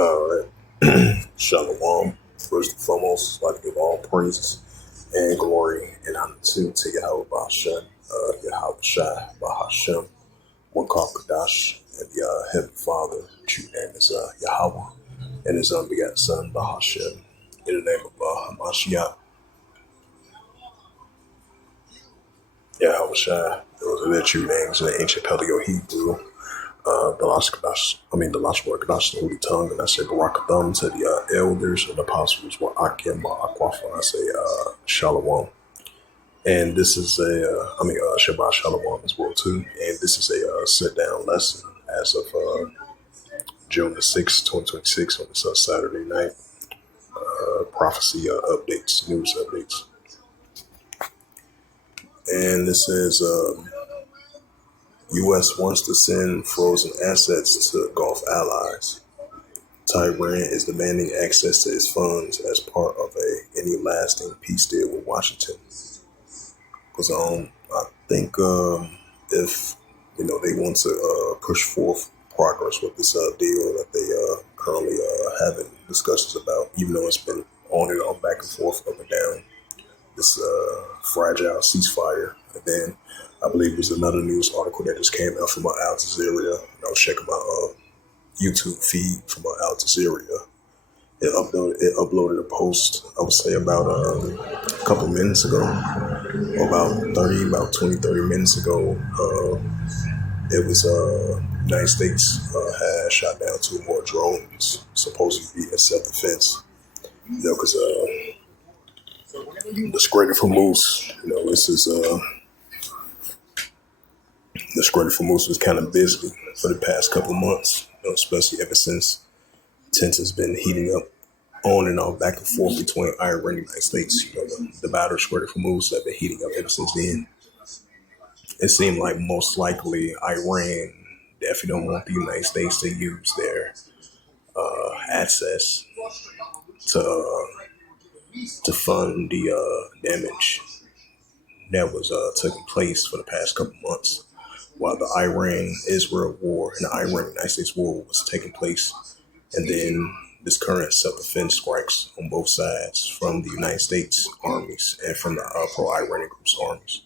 All right. Shalom. First and foremost, I'd like to give all praises and glory and honor to Yahweh Bahashem, Yahweh Shai Bahashem, Wakar Kadash, and the Heavenly Father, true name is Yahweh, and his unbegotten Son, Bahashem, in the name of Hamashiach, Yahweh Shai. Those are their true names in the ancient Paleo Hebrew. The Lashon Kodash, the Lashon Kodash, the Holy Tongue, and I say Barakatham to the elders and apostles, were Akim, Akwafa, I say Shalom. And this is Shabbat Shalom as well too. And this is a sit down lesson as of June the 6th, 2026 on this Saturday night. Prophecy updates, news updates. And this says U.S. wants to send frozen assets to Gulf allies. Tehran is demanding access to its funds as part of any lasting peace deal with Washington. Because I think if they want to push forth progress with this deal that they currently having discussions about, even though it's been on and on, back and forth, up and down, this fragile ceasefire. And then I believe there's another news article that just came out from Al Jazeera. I was checking my YouTube feed from Al Jazeera. It uploaded a post, I would say about a couple minutes ago, or about 20, 30 minutes ago. It was United States had shot down 2 more drones, supposedly be in self-defense. Because the Strait of Hormuz, this is the Strait of Hormuz was kind of busy for the past couple months, especially ever since tensions been heating up on and off, back and forth between Iran and the United States. The battle Strait of Hormuz have been heating up ever since then. It seemed like most likely Iran definitely don't want the United States to use their access to fund the damage that was taking place for the past couple months while the Iran-Israel war and the Iran-United States war was taking place. And then this current self-defense strikes on both sides from the United States armies and from the pro-Iranian group's armies.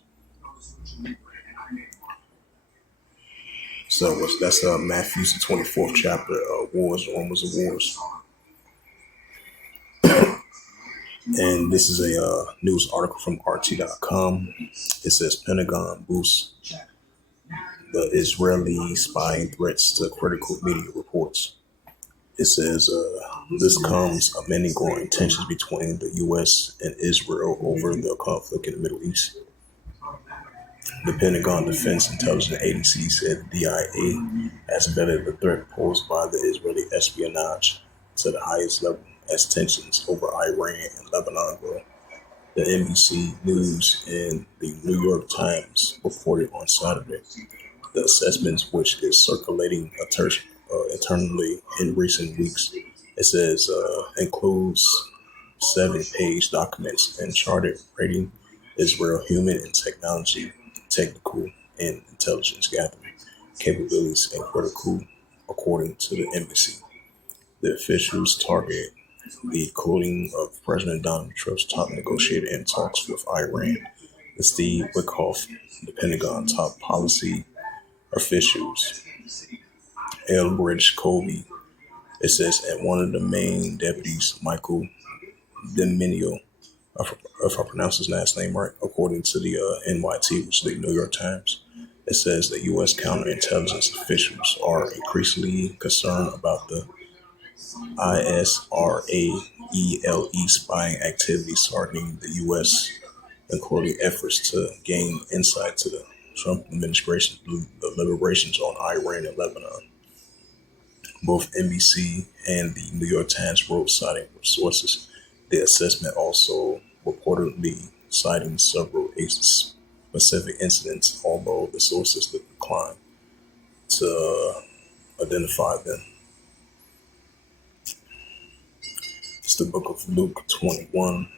So that's Matthew's the 24th chapter, Wars, Rumors of Wars. And this is a news article from RT.com. It says Pentagon boosts the Israeli spying threats to critical media reports. It says this comes amid growing tensions between the U.S. and Israel over the conflict in the Middle East. The Pentagon Defense Intelligence Agency said the DIA has vetted the threat posed by the Israeli espionage to the highest level as tensions over Iran and Lebanon grow. The NBC News and the New York Times reported on Saturday. The assessments, which is circulating internally in recent weeks, it says includes 7-page documents and charted rating Israel human and technical and intelligence gathering capabilities and critical, according to the embassy. The officials target the cooling of President Donald Trump's top negotiator in talks with Iran. Steve Witkoff, the Pentagon top policy officials, Elbridge Colby, it says, and one of the main deputies, Michael Dominio, if I pronounce his last name right, according to the NYT, which is the New York Times. It says that U.S. counterintelligence officials are increasingly concerned about the ISRAELE spying activities targeting the U.S., including efforts to gain insight to the Trump administration's deliberations on Iran and Lebanon. Both NBC and the New York Times wrote, citing sources. The assessment also reportedly citing several specific incidents, although the sources declined to identify them. It's the book of Luke 21.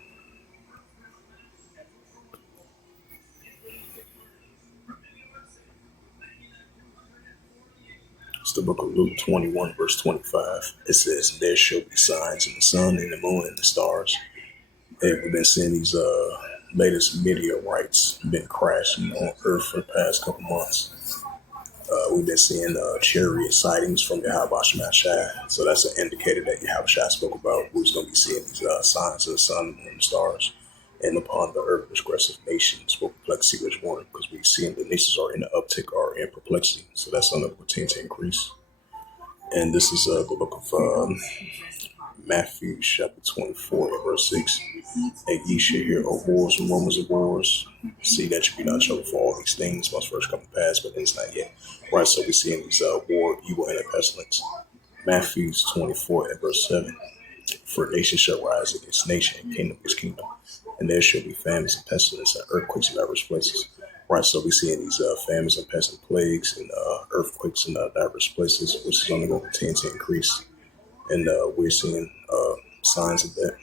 It's the book of Luke 21, verse 25. It says, "There shall be signs in the sun, and the moon, and the stars." Hey, we've been seeing these latest meteorites been crashing on Earth for the past couple months. We've been seeing chariot sightings from Yahweh Shai. So that's an indicator that Yahweh Shai spoke about who's going to be seeing these signs of the sun and the stars. And upon the earth, transgressive nations will perplexity was born, because we see the nations are in the uptick or in perplexity. So that's something that will continue to increase. And this is the book of Matthew chapter 24 and verse 6. "And ye shall hear of wars and rumors of wars. See that you be not troubled, for all these things must first come to pass, but it's not yet." Right, so we're seeing these war, evil, and a pestilence. Matthew 24 and verse 7. "For nation shall rise against nation, and kingdom against kingdom. And there shall be famines and pestilence and earthquakes in diverse places." Right, so we're seeing these famines and pestilent plagues and earthquakes in diverse places, which is only going to continue to increase. And we're seeing signs of that.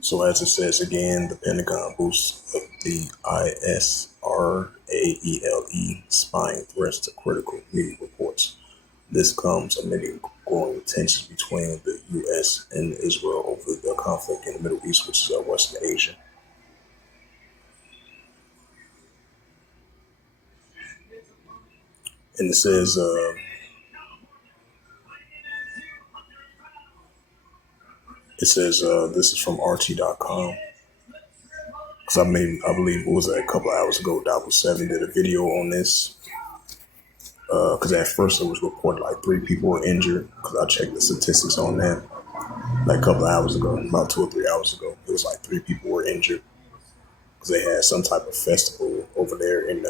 So as it says again, the Pentagon boosts of the ISRAELE spying threats to critical media reports. This comes amid growing tensions between the U.S. and Israel over the conflict in the Middle East, which is Western Asia. And it says, this is from RT.com. Because I believe it was a couple of hours ago, Double 7 did a video on this. Because at first it was reported like 3 people were injured. Because I checked the statistics on that like a couple of hours ago, about 2 or 3 hours ago. It was like 3 people were injured because they had some type of festival over there in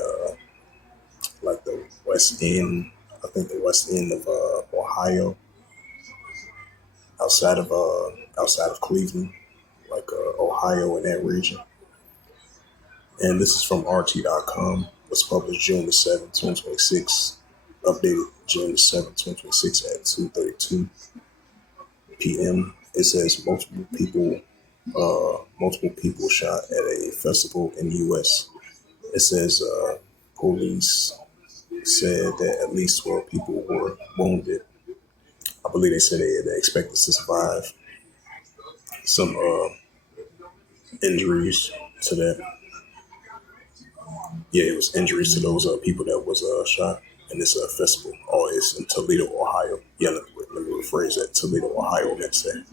like the West End. I think the West End of Ohio, outside of Cleveland, like Ohio in that region. And this is from RT.com. It was published June the 7th, 2026. Updated June the 7th, 2026 at 2:32 p.m. It says multiple people shot at a festival in the U.S. It says police said that at least 12 people were wounded. I believe they said they expected to survive. Some injuries to that. Yeah, it was injuries to those people that was shot in this festival. Oh, it's in Toledo, Ohio. Yeah, let me rephrase that. Toledo, Ohio. Next day.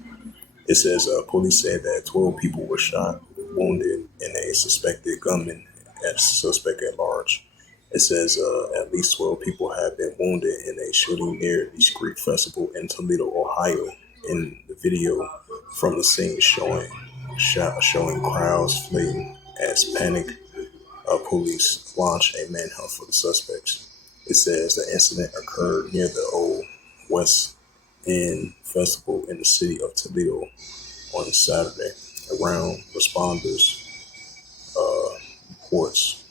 It says police said that 12 people were shot, wounded, and a suspected gunman as suspect at large. It says at least 12 people have been wounded in a shooting near the Street Festival in Toledo, Ohio. In the video from the scene showing crowds fleeing as panic police launch a manhunt for the suspects. It says the incident occurred near the Old West End Festival in the city of Toledo on Saturday. Around responders reports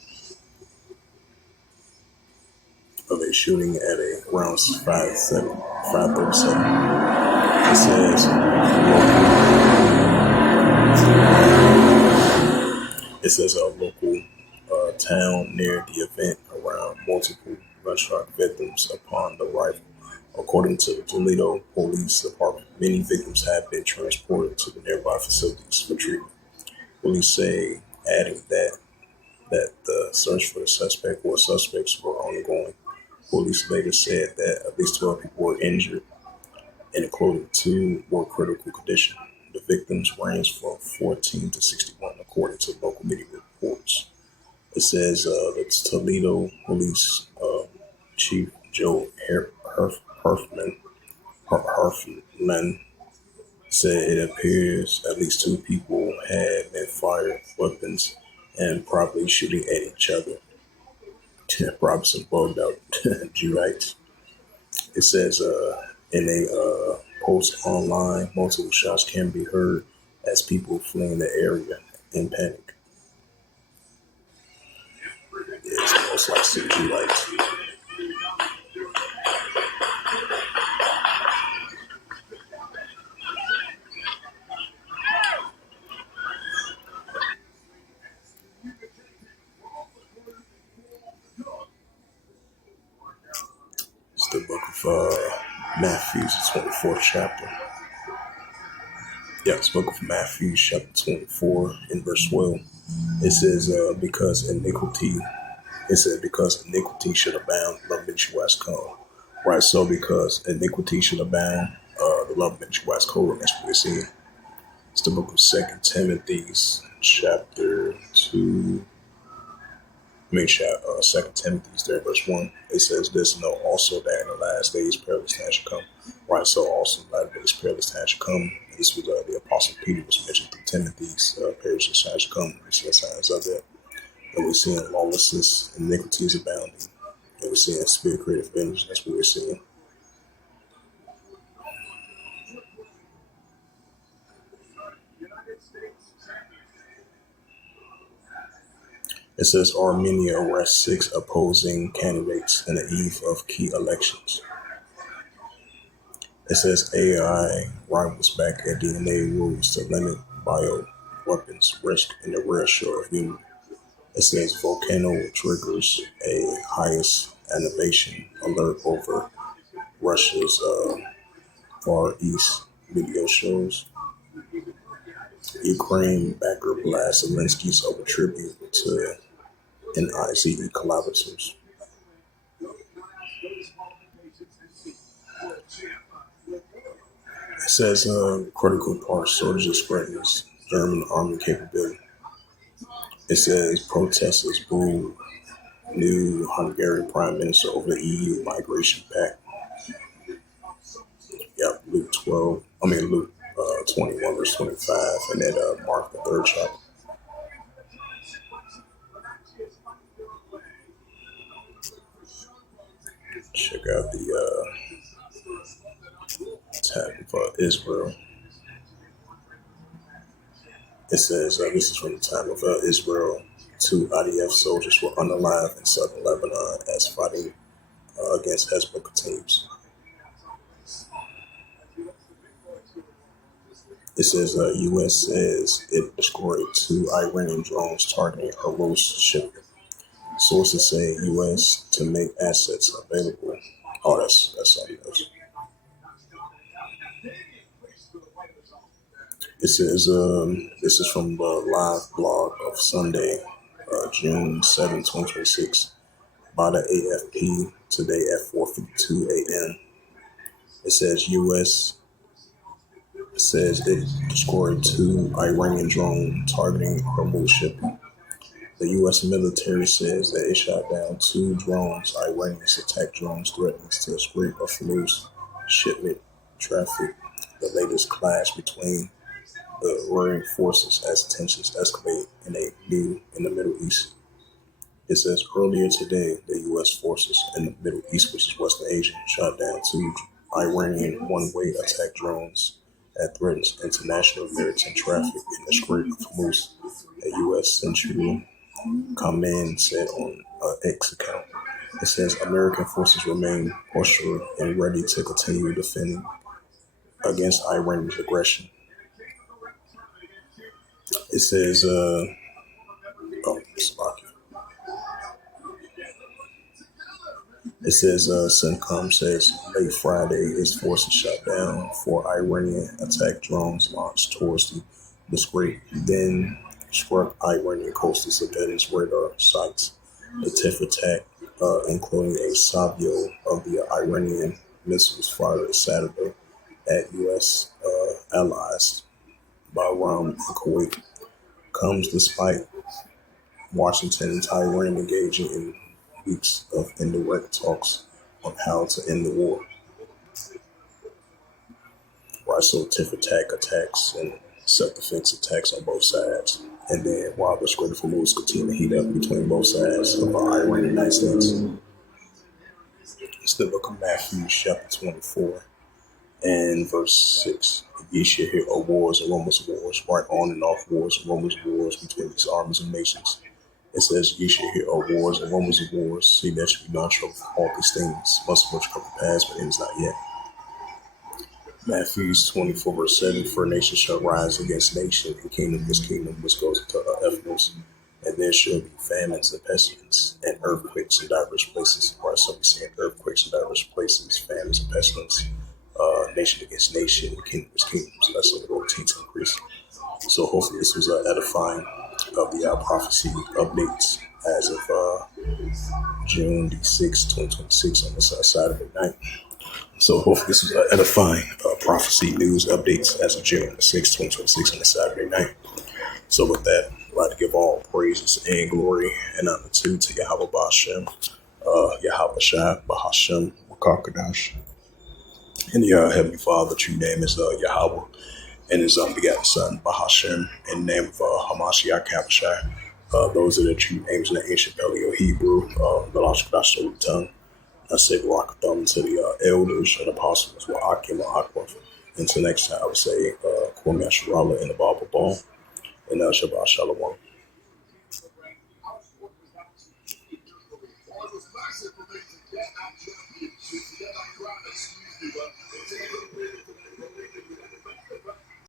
of a shooting at around 5:37. It says a local town near the event around multiple gunshot victims upon the rifle. According to the Toledo Police Department, many victims have been transported to the nearby facilities for treatment. Police say, adding that the search for the suspect or suspects were ongoing. Police later said that at least 12 people were injured, including 2 were critical condition. The victims range from 14 to 61, according to local media reports. It says the Toledo Police Chief Joe Herfman said it appears at least 2 people had been fired weapons and probably shooting at each other. Probably some bugged out Jewites. It says in a post online, multiple shots can be heard as people fleeing the area in panic. It smells like some Jewites. Matthew, the 24th chapter. Yeah, it's the book of Matthew, chapter 24, in verse 12. It says, because iniquity should abound, love many shall wax cold. Right, so because iniquity should abound, the love many shall wax cold, and that's what we're seeing. It's the book of Second Timothy, chapter 2. Second Timothy, there, verse 1. It says this, know also that in the last days perilous times shall come. Right, so also in the latter days perilous times shall come. This was the Apostle Peter was mentioned through Timothy's perilous times shall come. We see signs of that. And we're seeing lawlessness, iniquities abounding. And we're seeing spirit creative vengeance. That's what we're seeing. It says Armenia arrests 6 opposing candidates in the eve of key elections. It says AI rivals back at DNA rules to limit bio weapons risk in the rare show of human. It says volcano triggers a highest innovation alert over Russia's Far East video shows. Ukraine backer blasts Zelensky's over tribute to NICE collaborators. It says critical parts shortages threatens German army capability. It says protesters boo new Hungarian prime minister over EU migration pact. Yep, Luke 21 verse 25, and then Mark the 3rd chapter. Check out the tab for Israel. It says this is from the time of Israel. 2 IDF soldiers were unalive in southern Lebanon as fighting against Hezbollah continues. It says U.S. says it destroyed 2 Iranian drones targeting Hormuz shipping. Sources say U.S. to make assets available. Oh, that's something else. It says this is from the live blog of Sunday, June 7, 2026, by the AFP today at 4:52 a.m. It says U.S. says it destroyed 2 Iranian drones targeting Hormuz shipping. The U.S. military says that it shot down 2 drones. Iranians attack drones threatening to scrape a Hormuz shipment traffic. The latest clash between the warring forces as tensions escalate in the Middle East. It says earlier today, the U.S. forces in the Middle East, which is Western Asia, shot down 2 Iranian one-way attack drones that threatens international maritime traffic in the Strait of Hormuz. A U.S. Central Command said on X account. It says American forces remain postured and ready to continue defending against Iranian aggression. It says, It says CENTCOM says late Friday its forces shot down 4 Iranian attack drones launched towards the Strait, then struck Iranian coastal surveillance radar sites. The TIF attack, including a salvo of the Iranian missiles fired Saturday at U.S. allies Bahrain and Kuwait, comes despite Washington and Tehran engaging in weeks of indirect talks on how to end the war. Right, so TIF attacks and self-defense attacks on both sides. And then while the Strait of Hormuz continue to heat up between both sides of Iran and the United States. It's the book of Matthew, chapter 24, and verse 6. Ye shall hear of wars and rumors of wars, right on and off wars and rumors of wars between these armies and nations. It says, ye shall hear of wars and rumors of wars. See that you be not troubled. All these things must much come to pass, but it is not yet. Matthew 24, verse 7. For nation shall rise against nation, and kingdom against kingdom, which goes into Ephesus. And there shall be famines and pestilence and earthquakes in diverse places. Or so we saying earthquakes in diverse places, famines and pestilence, nation against nation, kingdom against kingdom. So that's a little to increase. So hopefully this was edifying of the prophecy updates as of June the 6th, 2026 on this Saturday night. So hopefully this is edifying prophecy news updates as of June the 6th, 2026 on this Saturday night. So with that, I'd like to give all praises and glory and honor to Yahweh Bashem, Yahweh Shai, Bahashem, Wakakadash. And the Heavenly Father, true name is Yahweh, and his begotten Son, Bahashem, in the name of Hamashiach Kabashai. Those are the true names in the ancient Paleo Hebrew, the Lashkadash tongue. I say Barakatham to the elders and apostles, Wa'akim, Wa'akwa. Until next time, I would say Kwame Asherallah in the Bible Ball, and Shabbat Shalom.